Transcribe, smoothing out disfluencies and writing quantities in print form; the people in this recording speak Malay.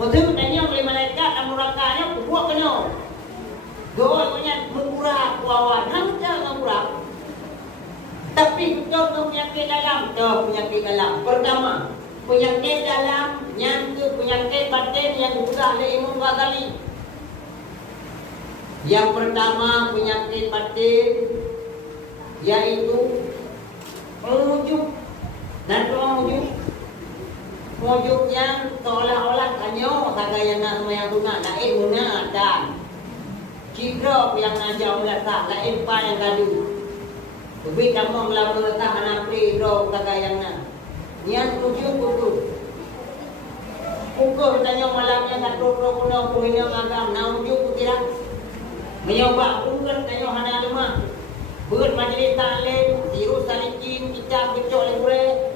Betul tanya oleh malaikat dan murakanya buat kena. Doa punya mengurap kawan, nampak mengurap. Tapi betul penyakit dalam, penyakit dalam. Pertama, penyakit dalam, yang ke penyakit batin yang juga oleh Imam Ghazali. Yang pertama penyakit batin yaitu pengujuk dan pengujuk. Pengujuk yang seolah-olah kanyo kagaya nak yang bunga lain guna dan kira yang najau letak lain pa yang gaduh. Tapi kamu melawan letak anak pro kagaya nak. Niat tujuh putu. Pukul tanya malamnya tak pro kuno punya agam na ujuk putira. Menyoba pukul tanya hana rumah. Buat majlis taklim, tiru salikin, kitab kecok le